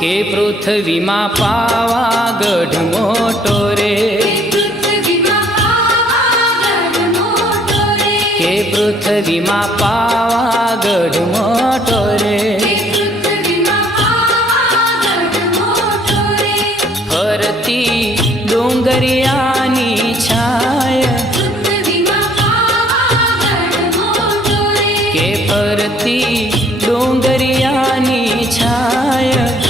કે પૃથ્વીમાં પાવાગઢ મોટો રે. કે પૃથ્વીમાં પાવાગઢ મોટો રે. ફરતી ડુંગરિયાની છાય. કે ફરતી ડુંગરિયાની છાય.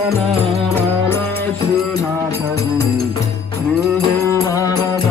Shri Mataji, Shri Mataji, Shri Mataji,